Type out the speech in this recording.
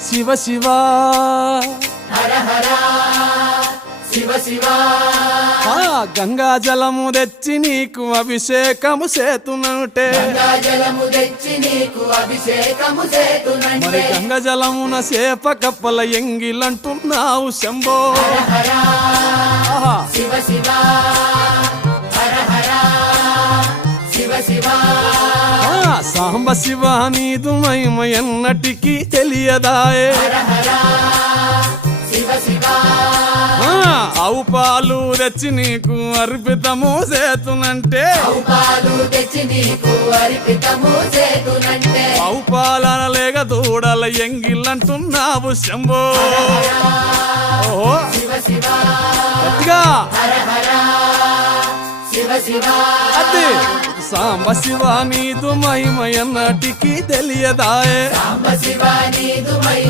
శివ శివ హర హర శివ శివ గంగా జలము తెచ్చి నీకు అభిషేకము చేతునంటే గంగా జలము తెచ్చి నీకు అభిషేకము మరి చేతునంటే గంగ జలమున సేప కప్పల ఎంగిలంటున్నావు శంభో హర ఆహా. శివ శివ హర హర శివ శివ సాంబ శివ నీదు మహిమ ఎన్నటికీ తెలియదాయే హర హర శివ శివ ఆవు పాలు తెచ్చి నీకు అర్పితము చేతునంటే పాలు తెచ్చి నీకు అర్పితము చేతునంటే ఆవు పాలన లేక దూడల ఎంగిలంటున్నావు శంభో ఓహో శివ శివ గట్టిగా హర హర శివ శివ అది సాంబ శివ నీదు మహిమ ఎన్నటికీ తెలియదాయే సాంబ శివ నీదు మై